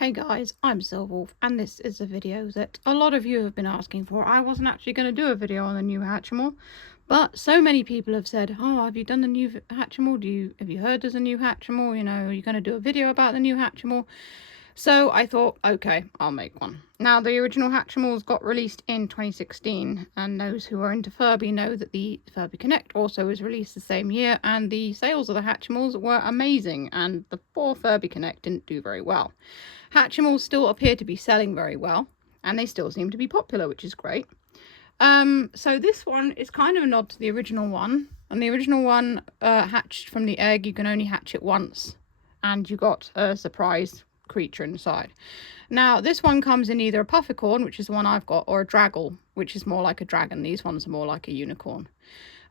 Hey guys, I'm Silverwolf and this is a video that a lot of you have been asking for. I wasn't actually going to do a video on the new Hatchimal, but so many people have said, oh, have you done the new Hatchimal? Have you heard there's a new Hatchimal? You know, are you going to do a video about the new Hatchimal? So I thought, okay, I'll make one. Now, the original Hatchimals got released in 2016, and those who are into Furby know that the Furby Connect also was released the same year, and the sales of the Hatchimals were amazing, and the 4 Furby Connect didn't do very well. Hatchimals still appear to be selling very well, and they still seem to be popular, which is great. So this one is kind of a nod to the original one, and the original one hatched from the egg. You can only hatch it once, and you got a surprise creature inside. Now this one comes in either a Pufficorn, which is the one I've got, or a Draggle, which is more like a dragon. These ones are more like a unicorn.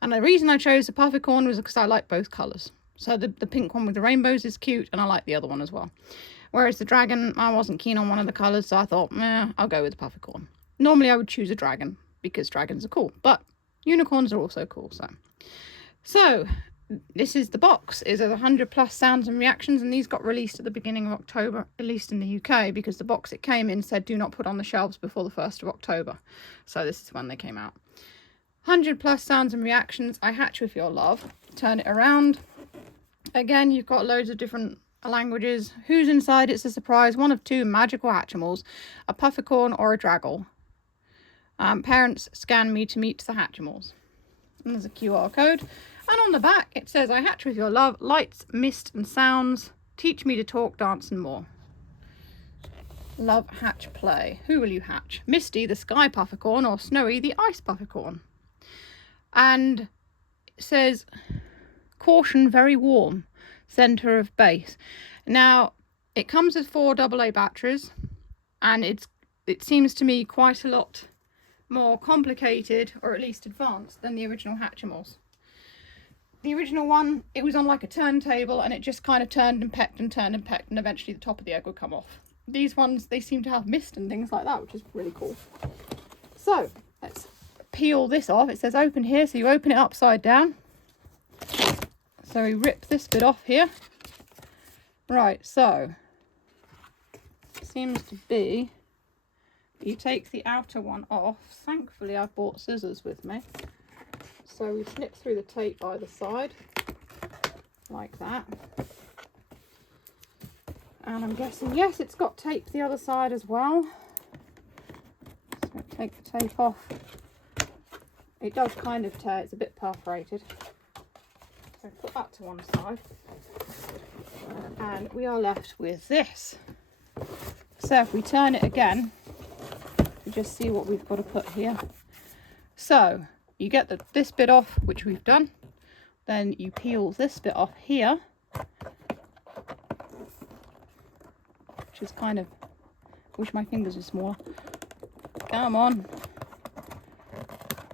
And the reason I chose the Pufficorn was because I like both colours. So the pink one with the rainbows is cute, and I like the other one as well. Whereas the dragon, I wasn't keen on one of the colours, so I thought, I'll go with the Pufficorn. Normally I would choose a dragon, because dragons are cool, but unicorns are also cool. So this is the box. It's 100+ sounds and reactions, and these got released at the beginning of October, at least in the UK, because the box it came in said do not put on the shelves before the 1st of October. So this is when they came out. 100+ sounds and reactions. I hatch with your love. Turn it around. Again, you've got loads of different languages. Who's inside? It's a surprise. One of 2 magical Hatchimals, a Pufficorn or a Draggle. Parents scan me to meet the Hatchimals. And there's a QR code. And on the back it says, I hatch with your love, lights, mist and sounds, teach me to talk, dance and more. Love, hatch, play. Who will you hatch? Misty, the sky Pufficorn, or Snowy, the ice Pufficorn. And it says, caution, very warm, centre of base. Now, it comes with 4 AA batteries, and it seems to me quite a lot more complicated, or at least advanced, than the original Hatchimals. The original one, it was on like a turntable, and it just kind of turned and pecked and turned and pecked, and eventually the top of the egg would come off. These ones, they seem to have mist and things like that, which is really cool. So let's peel this off. It says open here, so you open it upside down. So we rip this bit off here. Right, so seems to be, you take the outer one off. Thankfully I've brought scissors with me. So we snip through the tape either side, like that. And I'm guessing, yes, it's got tape the other side as well. So take the tape off. It does kind of tear, it's a bit perforated. So put that to one side. And we are left with this. So if we turn it again, you just see what we've got to put here. So you get this bit off, which we've done. Then you peel this bit off here, which is kind of, wish my fingers were smaller. Come on.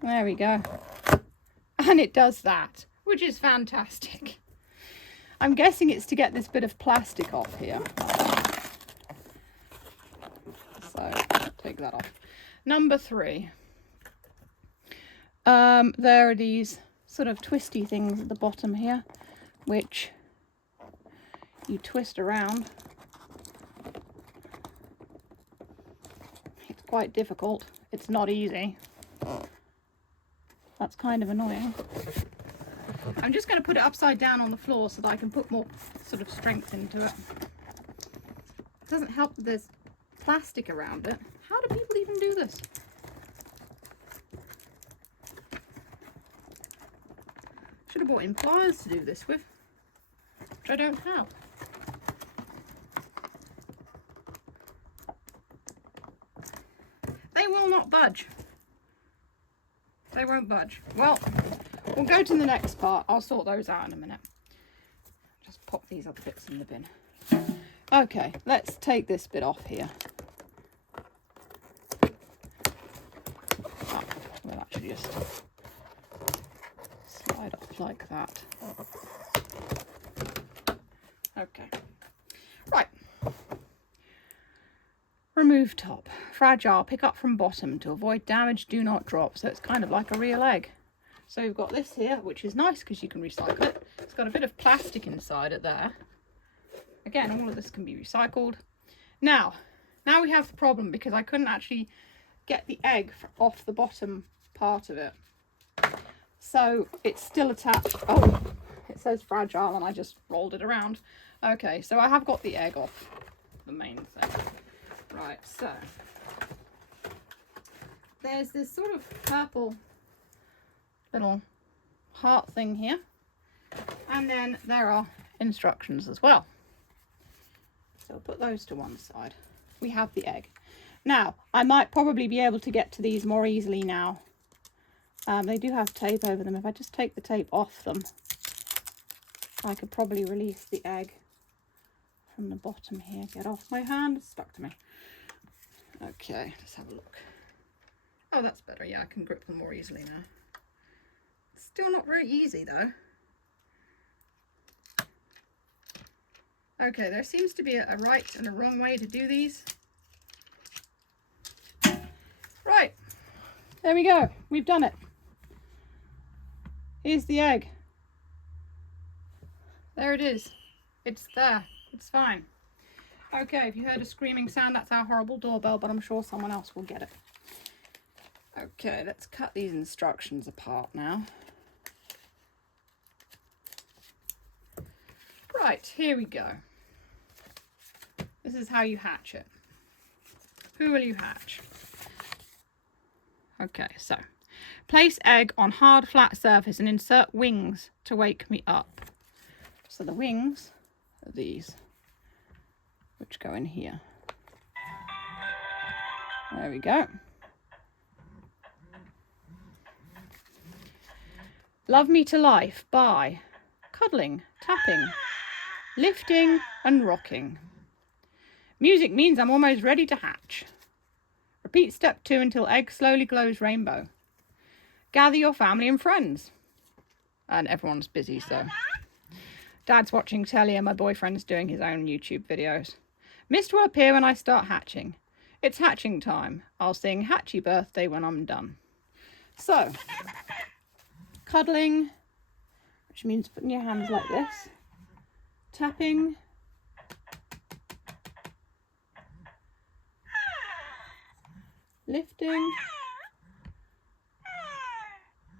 There we go. And it does that, which is fantastic. I'm guessing it's to get this bit of plastic off here. So take that off. Number 3. There are these sort of twisty things at the bottom here, which you twist around. It's quite difficult. It's not easy. That's kind of annoying. I'm just going to put it upside down on the floor so that I can put more sort of strength into it. It doesn't help that there's plastic around it. How do people even do this? Should have brought in pliers to do this with, which I don't have. They will not budge. They won't budge. Well, we'll go to the next part. I'll sort those out in a minute. Just pop these other bits in the bin. Okay, let's take this bit off here. Oh, we'll actually just slide up like that. Okay. Right. Remove top. Fragile. Pick up from bottom. To avoid damage, do not drop. So it's kind of like a real egg. So we've got this here, which is nice because you can recycle it. It's got a bit of plastic inside it there. Again, all of this can be recycled. Now we have the problem because I couldn't actually get the egg off the bottom part of it. So it's still attached. Oh, it says fragile and I just rolled it around. Okay, so I have got the egg off the main thing. Right, so there's this sort of purple little heart thing here. And then there are instructions as well. So I'll put those to one side. We have the egg. Now, I might probably be able to get to these more easily now. They do have tape over them. If I just take the tape off them, I could probably release the egg from the bottom here. Get off my hand, it's stuck to me. Okay, let's have a look. Oh, that's better. Yeah, I can grip them more easily now. Still not very easy though. Okay, there seems to be a right and a wrong way to do these. Right, there we go. We've done it. Here's the egg. There it is. It's there. It's fine. Okay, if you heard a screaming sound, that's our horrible doorbell, but I'm sure someone else will get it. Okay, let's cut these instructions apart now. Right, here we go. This is how you hatch it. Who will you hatch? Okay, so place egg on hard flat surface and insert wings to wake me up. So the wings are these, which go in here. There we go. Love me to life by cuddling, tapping, lifting and rocking. Music means I'm almost ready to hatch. Repeat step 2 until egg slowly glows rainbow. Gather your family and friends. And everyone's busy, so. Dad's watching telly and my boyfriend's doing his own YouTube videos. Mist will appear when I start hatching. It's hatching time. I'll sing Hatchy Birthday when I'm done. So, cuddling, which means putting your hands like this. Tapping. Lifting.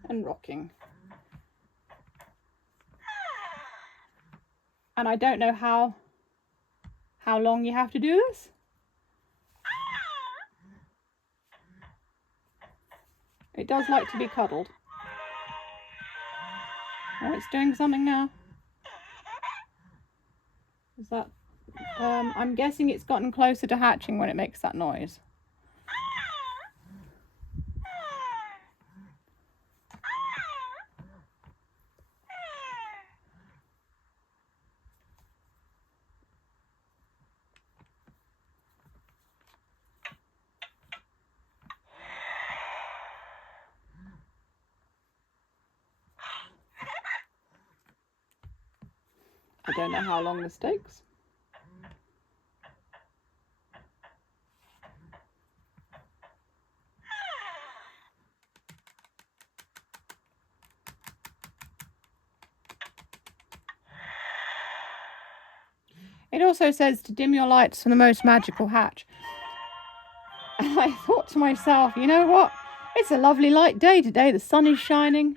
And rocking. And I don't know how long you have to do this. It does like to be cuddled. Oh, it's doing something now. Is that... I'm guessing it's gotten closer to hatching when it makes that noise. I don't know how long this takes. It also says to dim your lights for the most magical hatch. And I thought to myself, you know what? It's a lovely light day today. The sun is shining.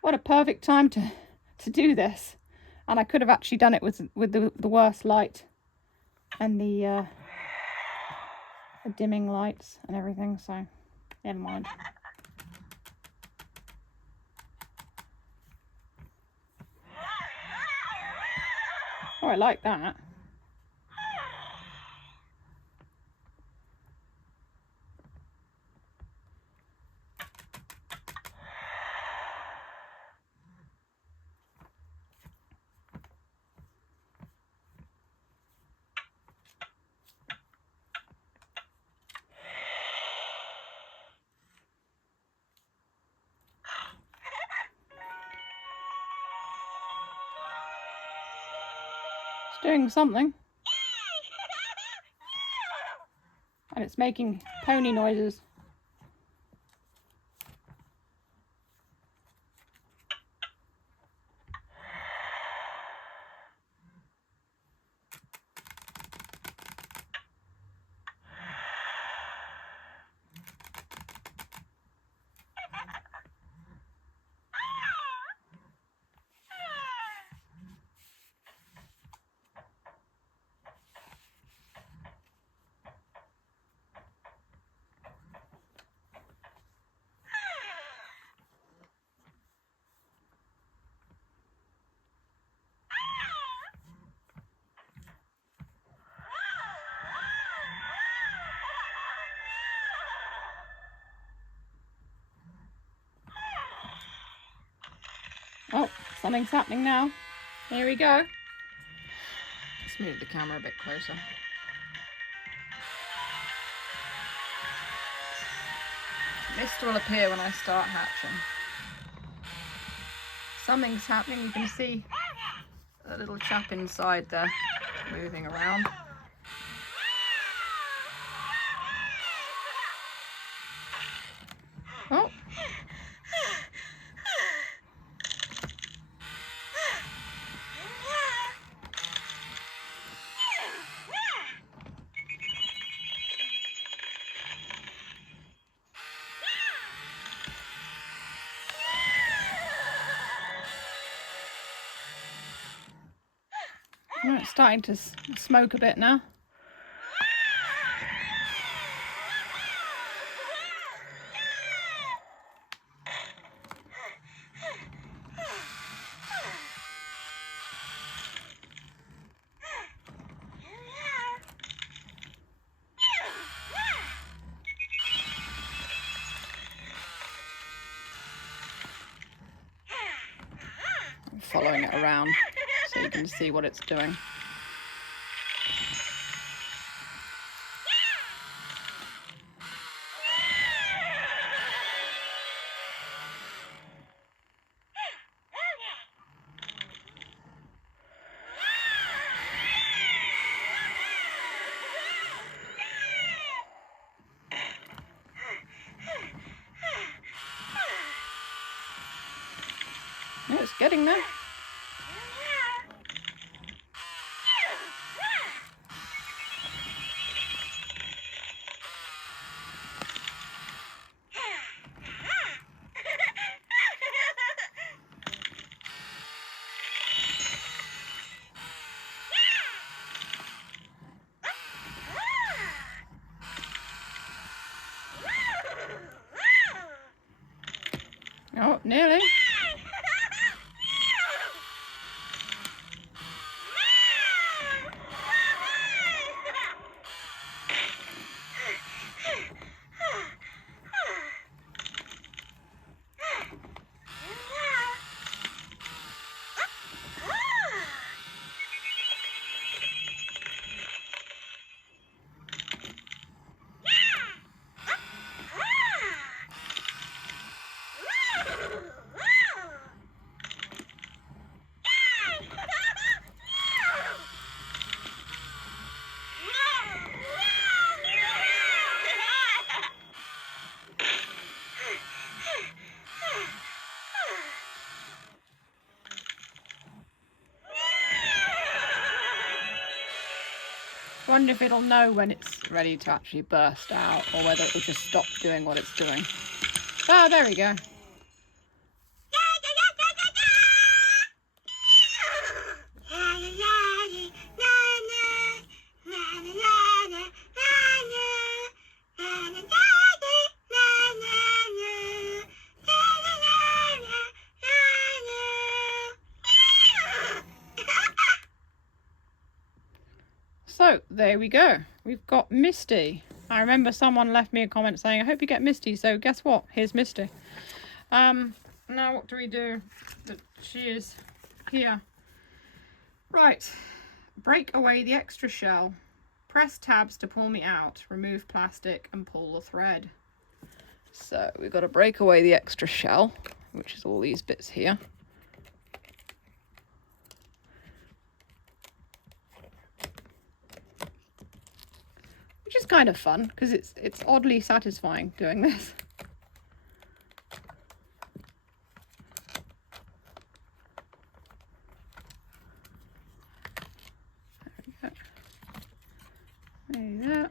What a perfect time to do this. And I could have actually done it with the worst light and the dimming lights and everything. So never mind. Oh, I like that. It's doing something. And it's making pony noises. something's happening now. Here we go. Let's move the camera a bit closer. Mist will appear when I start hatching. Something's happening. You can see a little chap inside there moving around. Oh. It's starting to smoke a bit now. I'm following it around so you can see what it's doing. Oh, it's getting there. Oh, nearly. I wonder if it'll know when it's ready to actually burst out, or whether it will just stop doing what it's doing. Ah, there we go. So there we go. We've got Misty. I remember someone left me a comment saying, I hope you get Misty. So guess what? Here's Misty. Now what do we do? That she is here. Right. Break away the extra shell. Press tabs to pull me out. Remove plastic and pull the thread. So we've got to break away the extra shell, which is all these bits here. Which is kind of fun because it's oddly satisfying doing this. There we go. There you go.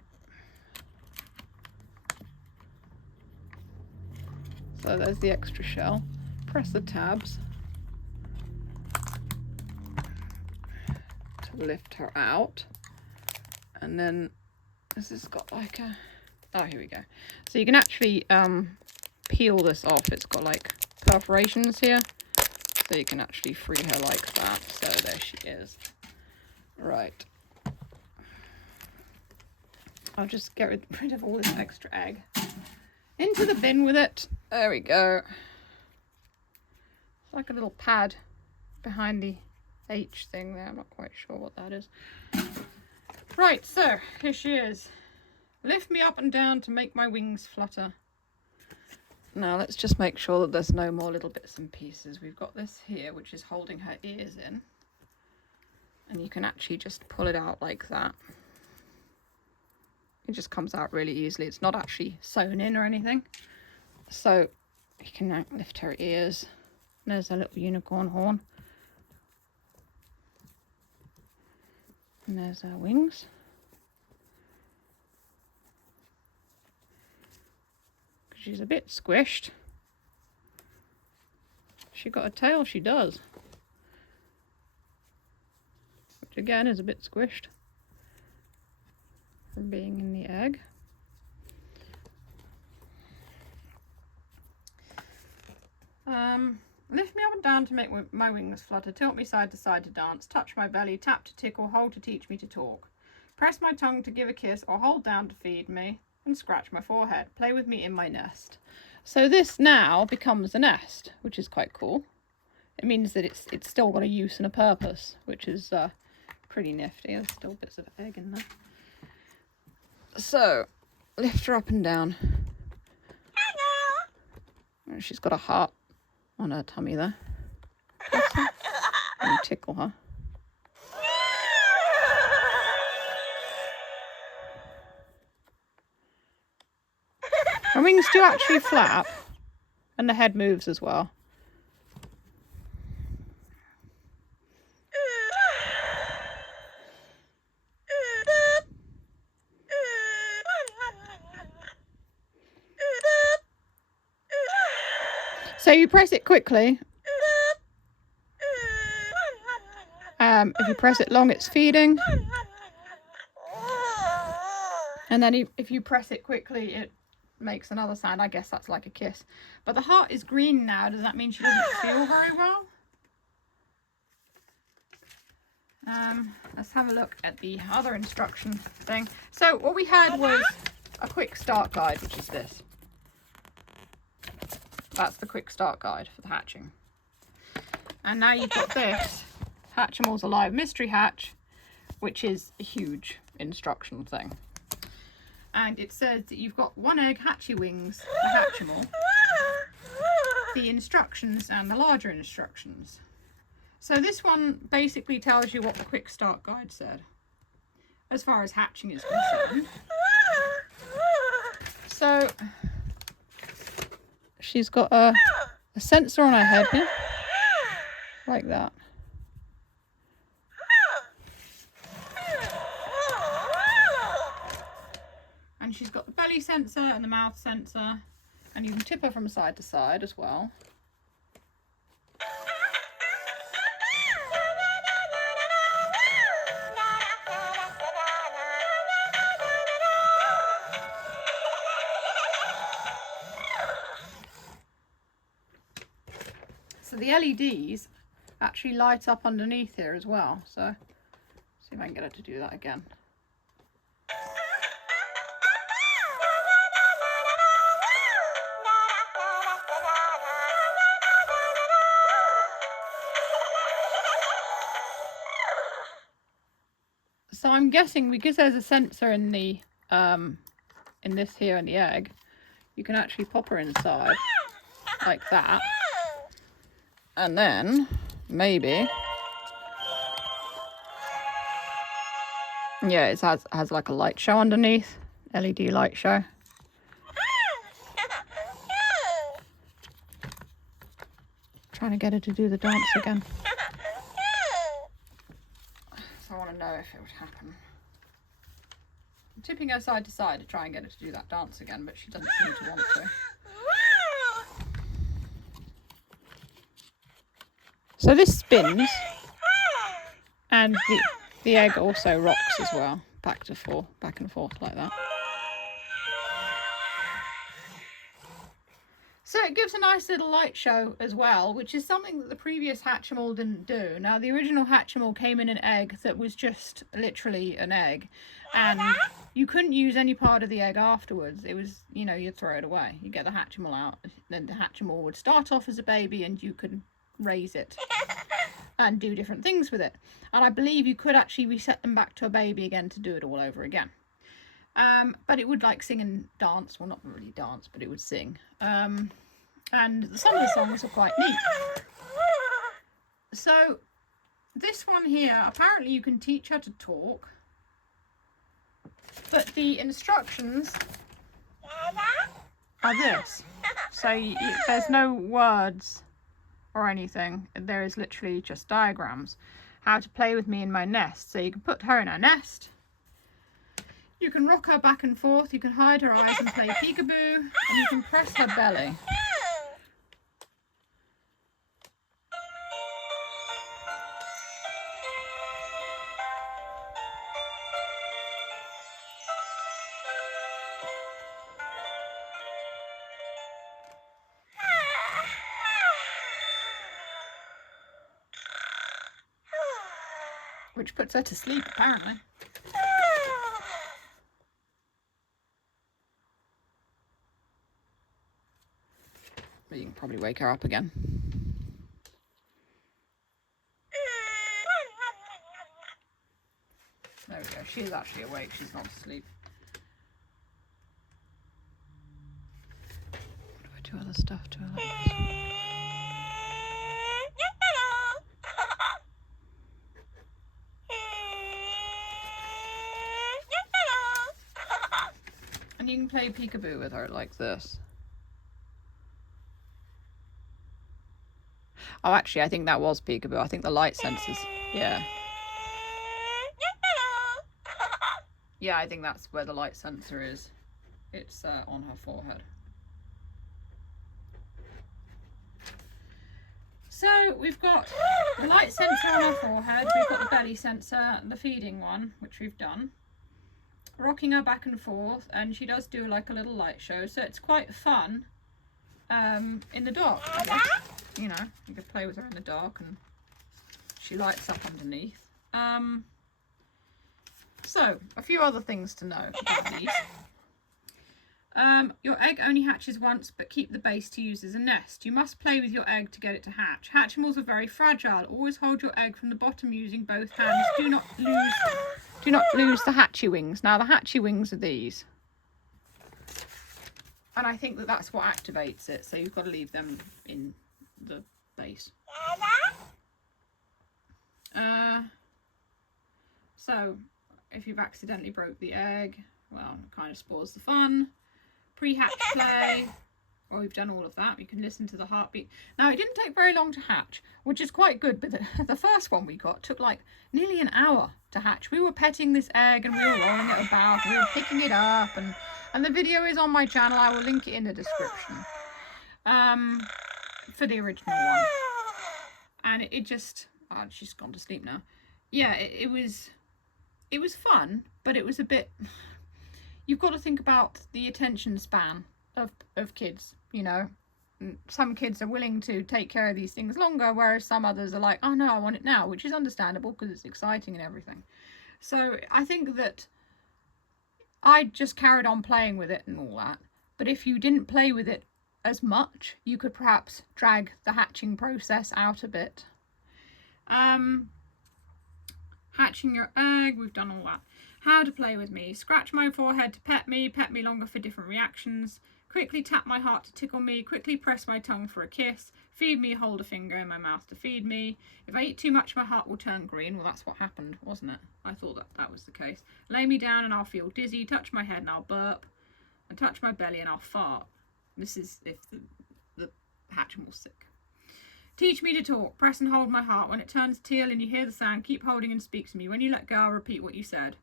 So there's the extra shell. Press the tabs to lift her out, and then this has got like a, oh, here we go. So you can actually peel this off. It's got like perforations here, so you can actually free her like that. So there she is. Right. I'll just get rid of all this extra egg. Into the bin with it. There we go. It's like a little pad behind the H thing there. I'm not quite sure what that is. Right, so here she is. Lift me up and down to make my wings flutter. Now let's just make sure that there's no more little bits and pieces. We've got this here, which is holding her ears in. And you can actually just pull it out like that. It just comes out really easily. It's not actually sewn in or anything. So you can now lift her ears. There's a little unicorn horn. And there's her wings. She's a bit squished. She got a tail, she does. Which again is a bit squished from being in the egg. Lift me up and down to make my wings flutter. Tilt me side to side to dance. Touch my belly. Tap to tickle. Hold to teach me to talk. Press my tongue to give a kiss, or hold down to feed me. And scratch my forehead. Play with me in my nest. So this now becomes a nest, which is quite cool. It means that it's still got a use and a purpose, which is pretty nifty. There's still bits of egg in there. So lift her up and down. And she's got a heart on her tummy there. And tickle her. Her wings do actually flap, and the head moves as well. So you press it quickly. If you press it long, it's feeding. And then if you press it quickly, it makes another sound. I guess that's like a kiss. But the heart is green now. Does that mean she doesn't feel very well? Let's have a look at the other instruction thing. So what we had was a quick start guide, which is this. That's the quick start guide for the hatching. And now you've got this Hatchimals Alive Mystery Hatch, which is a huge instruction thing. And it says that you've got 1 egg, hatchy wings, the Hatchimal, the instructions and the larger instructions. So this one basically tells you what the quick start guide said, as far as hatching is concerned. So she's got a sensor on her head here, like that. And she's got the belly sensor and the mouth sensor, and you can tip her from side to side as well. So the LEDs actually light up underneath here as well. So see if I can get her to do that again. So I'm guessing because there's a sensor in the in this here in the egg, you can actually pop her inside like that, and then maybe yeah, it has like a light show underneath, LED light show. Trying to get her to do the dance again. So I want to know if it would happen. I'm tipping her side to side to try and get her to do that dance again, but she doesn't seem to want to. So this spins, and the egg also rocks as well, back and forth like that. So it gives a nice little light show as well, which is something that the previous Hatchimal didn't do. Now, the original Hatchimal came in an egg that was just literally an egg, and you couldn't use any part of the egg afterwards. It was, you know, you'd throw it away. You get the Hatchimal out, then the Hatchimal would start off as a baby and you could raise it and do different things with it. And I believe you could actually reset them back to a baby again to do it all over again. But it would like sing and dance. Well, not really dance, but it would sing. And some of the songs are quite neat. So this one here, apparently you can teach her to talk, but the instructions are this. So there's no words or anything. There is literally just diagrams. How to play with me in my nest. So you can put her in her nest. You can rock her back and forth. You can hide her eyes and play peekaboo. And you can press her belly. Which puts her to sleep, apparently. But you can probably wake her up again. There we go. She is actually awake. She's not asleep. What do I do other stuff to her like this? And you can play peekaboo with her like this. Oh, actually, I think that was peekaboo. I think the light sensors. Yeah. Yeah, I think that's where the light sensor is. It's on her forehead. So we've got the light sensor on her forehead. We've got the belly sensor, the feeding one, which we've done. Rocking her back and forth, and she does do like a little light show, so it's quite fun in the dark, I guess. You know, you could play with her in the dark and she lights up underneath. So a few other things to know about these. Your egg only hatches once, but keep the base to use as a nest. You must play with your egg to get it to hatch. Hatchimals are very fragile. Always hold your egg from the bottom using both hands. Do not lose the hatchy wings. Now the hatchy wings are these. And I think that that's what activates it. So you've got to leave them in the base. So if you've accidentally broke the egg, well, it kind of spoils the fun. Pre-hatch play. Well, we've done all of that. You can listen to the heartbeat. Now, it didn't take very long to hatch, which is quite good, but the first one we got took like nearly an hour to hatch. We were petting this egg and we were rolling it about, we were picking it up, and the video is on my channel. I will link it in the description for the original one. And it just, oh, she's gone to sleep now. Yeah, it was fun, but it was a bit, you've got to think about the attention span of kids, you know. Some kids are willing to take care of these things longer, whereas some others are like, oh no, I want it now, which is understandable because it's exciting and everything. So I think that I just carried on playing with it and all that, but if you didn't play with it as much, you could perhaps drag the hatching process out a bit. Hatching your egg, we've done all that. How to play with me. Scratch my forehead to pet me longer for different reactions. Quickly tap my heart to tickle me. Quickly press my tongue for a kiss. Feed me, hold a finger in my mouth to feed me. If I eat too much, my heart will turn green. Well, that's what happened, wasn't it? I thought that was the case. Lay me down and I'll feel dizzy. Touch my head and I'll burp. And touch my belly and I'll fart. This is if the Hatchimal's sick. Teach me to talk. Press and hold my heart. When it turns teal and you hear the sound, keep holding and speak to me. When you let go, I'll repeat what you said.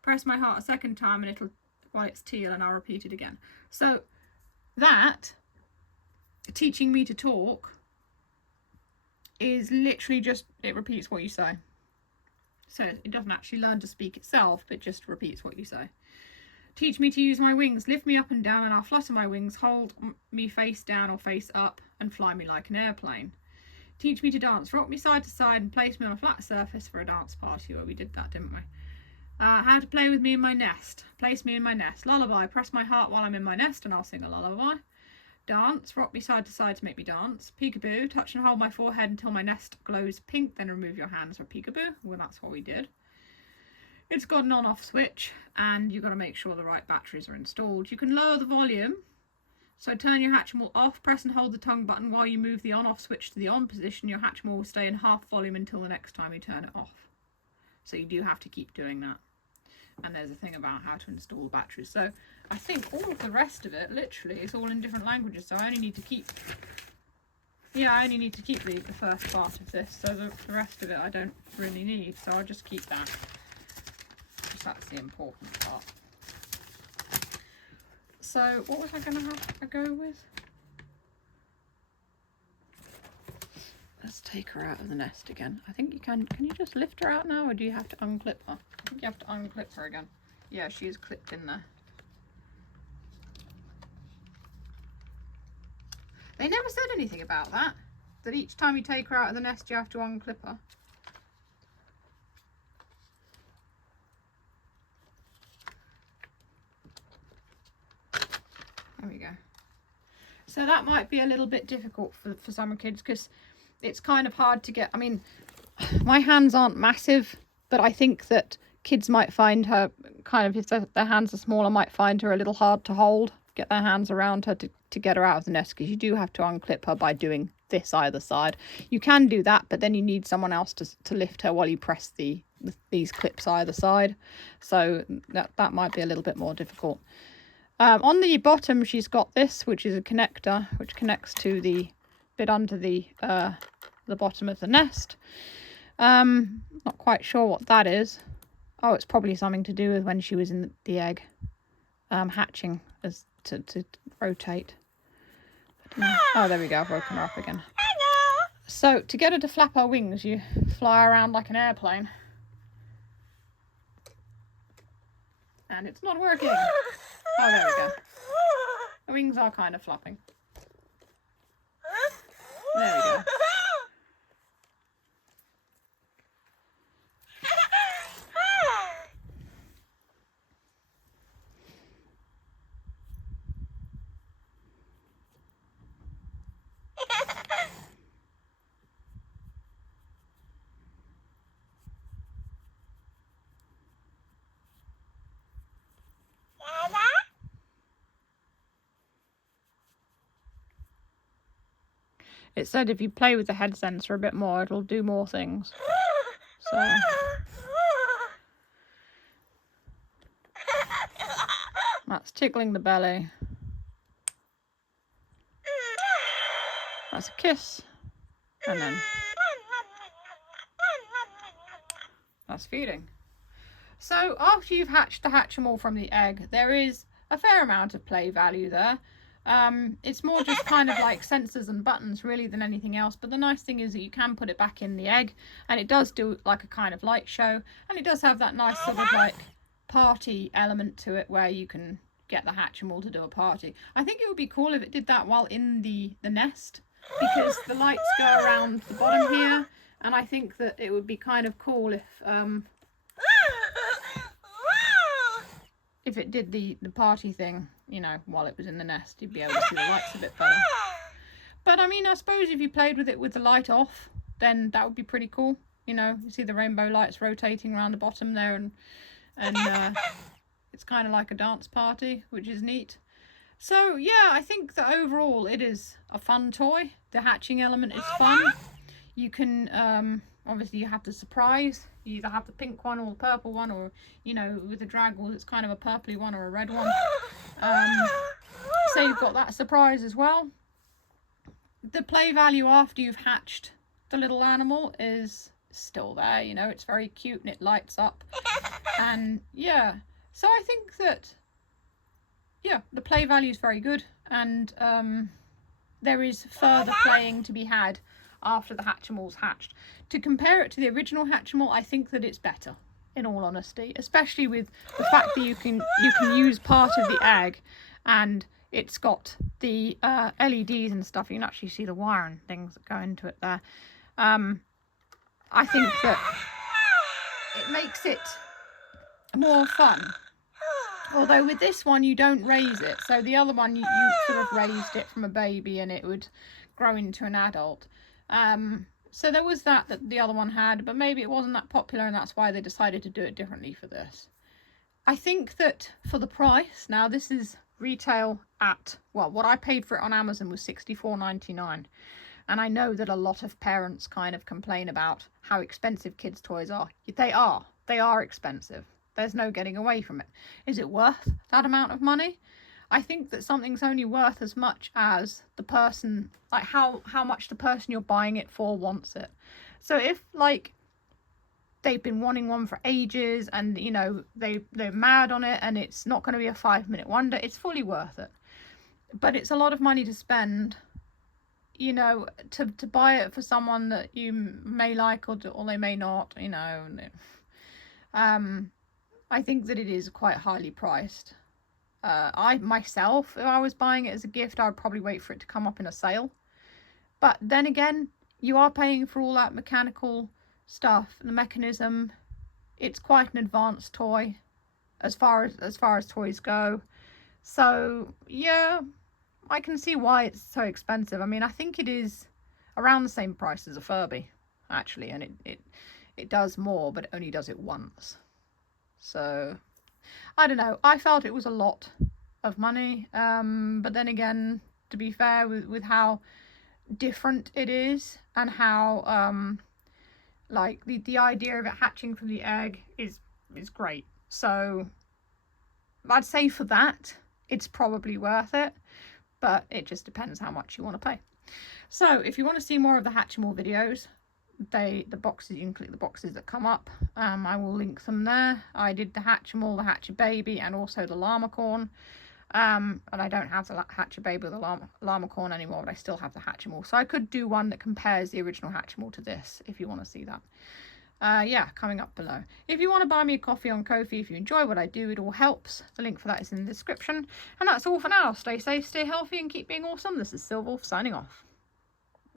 Press my heart a second time and it'll, while it's teal, and I'll repeat it again. So that, teaching me to talk, is literally just, it repeats what you say. So it doesn't actually learn to speak itself, but just repeats what you say. Teach me to use my wings. Lift me up and down and I'll flutter my wings. Hold me face down or face up and fly me like an airplane. Teach me to dance. Rock me side to side and place me on a flat surface for a dance party. Well, we did that, didn't we? How to play with me in my nest. Place me in my nest. Lullaby. Press my heart while I'm in my nest and I'll sing a lullaby. Dance, rock me side to side to make me dance. Peekaboo, touch and hold my forehead until my nest glows pink, then remove your hands for peekaboo. Well, that's what we did. It's got an on-off switch, and you've got to make sure the right batteries are installed. You can lower the volume, so turn your Hatchimal off, press and hold the tongue button while you move the on-off switch to the on position. Your Hatchimal will stay in half volume until the next time you turn it off. So you do have to keep doing that. And there's a thing about how to install the batteries. So I think all of the rest of it, literally, is all in different languages. So I only need to keep, the first part of this. So the rest of it I don't really need. So I'll just keep that. Because that's the important part. So what was I going to have a go with? Let's take her out of the nest again. I think you can you just lift her out now, or do you have to unclip her? I think you have to unclip her again. Yeah, she is clipped in there. They never said anything about that. That each time you take her out of the nest, you have to unclip her. There we go. So that might be a little bit difficult for some kids, because it's kind of hard to get. I mean, my hands aren't massive, but I think that kids might find her kind of, if their hands are smaller, might find her a little hard to hold, get their hands around her to get her out of the nest, because you do have to unclip her by doing this either side. You can do that, but then you need someone else to lift her while you press these clips either side. So that might be a little bit more difficult. On the bottom, she's got this, which is a connector, which connects to the bit under the bottom of the nest. Not quite sure what that is. Oh, it's probably something to do with when she was in the egg, hatching, as to rotate. Oh, there we go. I've woken her up again. So to get her to flap her wings, you fly around like an airplane, and it's not working. Oh, there we go. The wings are kind of flapping. There we go. It said if you play with the head sensor a bit more, it'll do more things. So that's tickling the belly. That's a kiss. And then that's feeding. So after you've hatched the Hatchimal from the egg, there is a fair amount of play value there. It's more just kind of like sensors and buttons really than anything else, but the nice thing is that you can put it back in the egg, and it does do like a kind of light show, and it does have that nice sort of like party element to it where you can get the Hatchimal to do a party. I think it would be cool if it did that while in the nest, because the lights go around the bottom here, and I think that it would be kind of cool if it did the party thing, you know, while it was in the nest. You'd be able to see the lights a bit better. But I mean, I suppose if you played with it with the light off, then that would be pretty cool. You know, you see the rainbow lights rotating around the bottom there, and it's kind of like a dance party, which is neat. So yeah, I think that overall it is a fun toy. The hatching element is fun. You can obviously you have the surprise. You either have the pink one or the purple one, or, you know, with the draggle it's kind of a purpley one or a red one. So you've got that surprise as well. The play value after you've hatched the little animal is still there, you know, it's very cute and it lights up. And yeah, so I think that, yeah, the play value is very good, and there is further playing to be had after the Hatchimal's hatched. To compare it to the original Hatchimal, I think that it's better, in all honesty, especially with the fact that you can use part of the egg, and it's got the LEDs and stuff. You can actually see the wire and things that go into it there. I think that it makes it more fun. Although with this one you don't raise it, so the other one you sort of raised it from a baby and it would grow into an adult. So there was that the other one had, but maybe it wasn't that popular and that's why they decided to do it differently for this. I think that for the price, now this is retail at, well, what I paid for it on Amazon was $64.99. And I know that a lot of parents kind of complain about how expensive kids' toys are. They are expensive. There's no getting away from it. Is it worth that amount of money? I think that something's only worth as much as the person, like how much the person you're buying it for wants it. So if like they've been wanting one for ages and you know they're mad on it and it's not going to be a 5-minute wonder, it's fully worth it. But it's a lot of money to spend, you know, to buy it for someone that you may like or they may not, you know. I think that it is quite highly priced. I myself, if I was buying it as a gift, I'd probably wait for it to come up in a sale. But then again, you are paying for all that mechanical stuff, the mechanism. It's quite an advanced toy as far as toys go. So yeah, I can see why it's so expensive. I mean, I think it is around the same price as a Furby, actually, and it does more, but it only does it once. So I don't know. I felt it was a lot of money, but then again, to be fair, with how different it is and how like the idea of it hatching from the egg is great. So I'd say for that, it's probably worth it, but it just depends how much you want to pay. So if you want to see more of the Hatchimal videos, the boxes, you can click the boxes that come up. I will link them there. I did the Hatchimal, the Hatcher Baby, and also the Llamacorn. And I don't have the Hatcher Baby or the Llamacorn anymore, but I still have the Hatchimal. So I could do one that compares the original Hatchimal to this, if you want to see that. Yeah, coming up below. If you want to buy me a coffee on Ko-fi, if you enjoy what I do, it all helps. The link for that is in the description. And that's all for now. Stay safe, stay healthy, and keep being awesome. This is Silverwolf signing off.